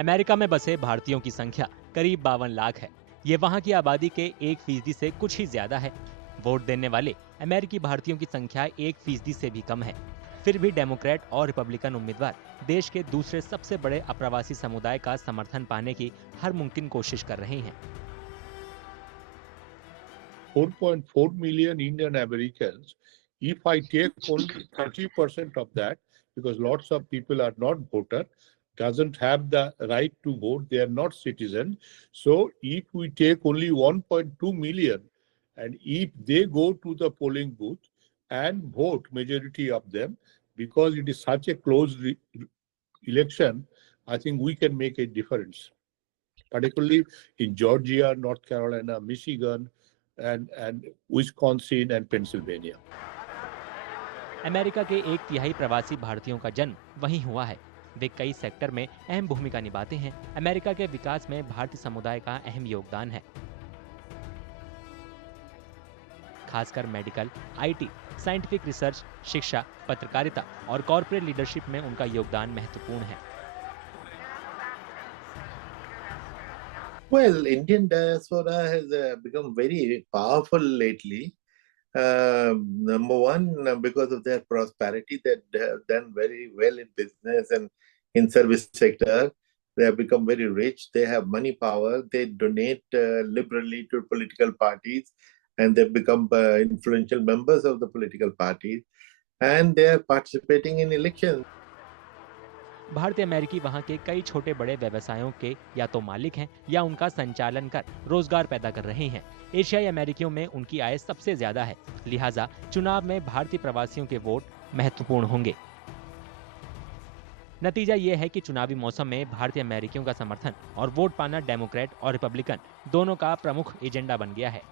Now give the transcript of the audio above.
America में बसे भारतीयों की संख्या करीब 52 लाख है। ये वहाँ की आबादी के 1% से कुछ ही ज्यादा है। वोट देने वाले अमेरिकी भारतीयों की संख्या 1% से भी कम है। फिर भी डेमोक्रेट और रिपब्लिकन उम्मीदवार देश के दूसरे सबसे बड़े अप्रवासी समुदाय का समर्थन पाने की हर मुमकिन कोशिश कर रहे हैं। 4.4 million Indian Americans, if I take only 30% of that, because lots of people are not voter, doesn't have the right to vote, they are not citizens. So if we take only 1.2 million, and if they go to the polling booth and vote, majority of them, because it is such a close election, I think we can make a difference, particularly in Georgia, North Carolina, Michigan, and Wisconsin and Pennsylvania. America के 1/3 प्रवासी भारतीयों का जन्म वहीं हुआ है। वे कई sector में अहम भूमिका निभाते हैं। अमेरिका के विकास में भारतीय समुदाय का अहम योगदान है, खासकर मेडिकल, आईटी, साइंटिफिक रिसर्च, शिक्षा, पत्रकारिता और कॉर्पोरेट लीडरशिप में उनका योगदान महत्वपूर्ण है। Well, Indian diaspora has become very powerful lately. Number one, because of their prosperity, they have done very well in business and in service sector. They have become very rich. They have money power. They donate liberally to political parties, and they've become influential members of the political parties. And they are participating in elections. भारतीय अमेरिकी वहाँ के कई छोटे बड़े व्यवसायों के या तो मालिक हैं या उनका संचालन कर रोजगार पैदा कर रहे हैं। एशियाई अमेरिकियों में उनकी आय सबसे ज्यादा है, लिहाजा चुनाव में भारतीय प्रवासियों के वोट महत्वपूर्ण होंगे। नतीजा ये है कि चुनावी मौसम में भारतीय अमेरिकियों का समर्थन और वोट पाना डेमोक्रेट और रिपब्लिकन दोनों का प्रमुख एजेंडा बन गया है।